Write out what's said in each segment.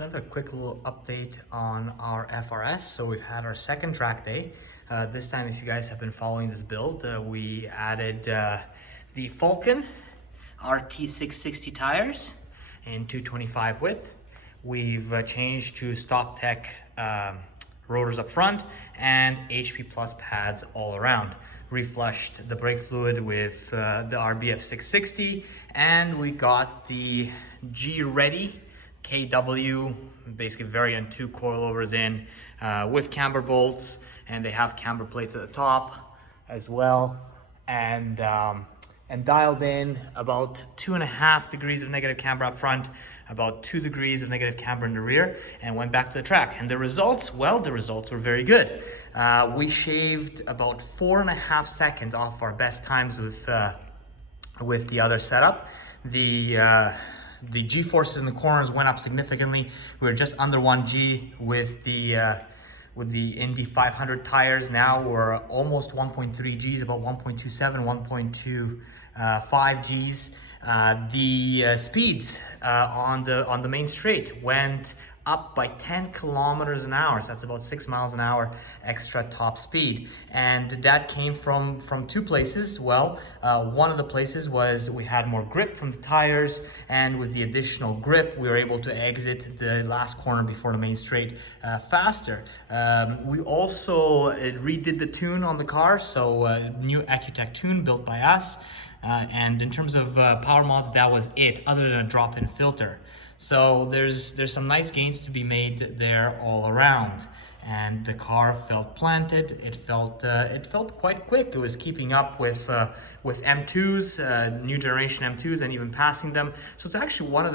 Another quick little update on our FRS. So we've had our second track day. This time, if you guys have been following this build, we added the Falcon RT660 tires in 225 width. We've changed to Stock Tech rotors up front and HP Plus pads all around. Reflushed the brake fluid with the RBF 660, and we got the G-Ready KW, basically variant 2 coilovers in with camber bolts, and they have camber plates at the top as well, and dialed in about 2.5 degrees of negative camber up front, about 2 degrees of negative camber in the rear, and went back to the track. And the results, well, the results were very good. We shaved about 4.5 seconds off our best times with the other setup. The G-forces in the corners went up significantly. We were just under 1 G with the Indy 500 tires. Now we're almost 1.3 Gs, about 1.27, 1.25 Gs. The speeds on the main straight went up by 10 kilometers an hour. So that's about 6 miles an hour extra top speed. And that came from two places. Well, one of the places was we had more grip from the tires, and with the additional grip, we were able to exit the last corner before the main straight faster. We also redid the tune on the car, so new Accutech tune built by us. And in terms of power mods, that was it, other than a drop-in filter. So there's some nice gains to be made there all around, and the car felt planted. It felt quite quick. It was keeping up with M2s, new generation M2s, and even passing them. So it's actually one of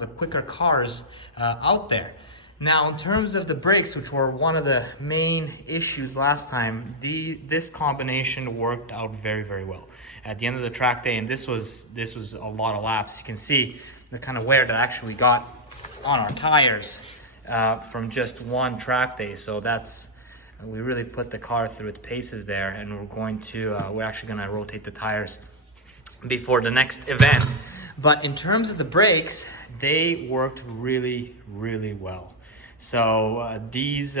the quicker cars out there. Now, in terms of the brakes, which were one of the main issues last time, this combination worked out very, very well. At the end of the track day, and this was a lot of laps. You can see the kind of wear that actually got on our tires from just one track day. So we really put the car through its paces there, and we're actually gonna rotate the tires before the next event. But in terms of the brakes, they worked really, really well. So these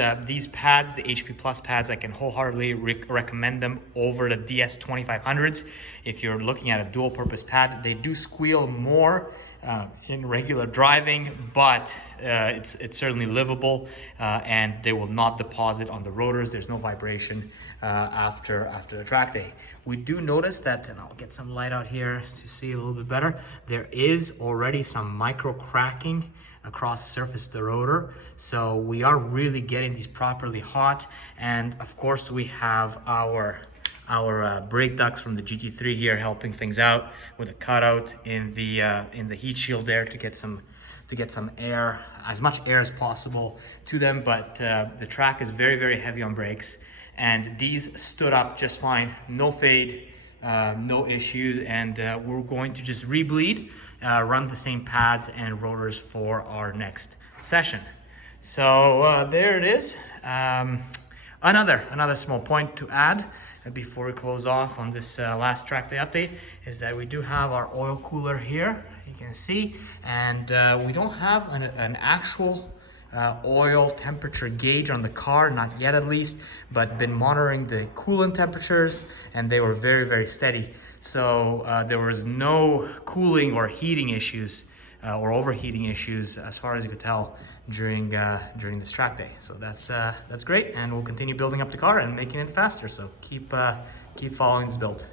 pads, the HP Plus pads, I can wholeheartedly recommend them over the DS 2500s. If you're looking at a dual purpose pad, they do squeal more in regular driving, but it's certainly livable, and they will not deposit on the rotors. There's no vibration after the track day. We do notice that, and I'll get some light out here to see a little bit better, there is already some micro cracking across the surface of the rotor. So we are really getting these properly hot. And of course we have our brake ducts from the GT3 here helping things out with a cutout in the heat shield there to get some air, as much air as possible to them. But the track is very, very heavy on brakes, and these stood up just fine, no fade, no issue. And we're going to just rebleed, run the same pads and rotors for our next session. So there it is. Another small point to add before we close off on this last track day update is that we do have our oil cooler here, you can see, and we don't have an actual oil temperature gauge on the car, not yet at least, but been monitoring the coolant temperatures, and they were very, very steady. So there was no cooling or heating issues or overheating issues as far as you could tell during this track day. So that's great, and we'll continue building up the car and making it faster. So keep following this build.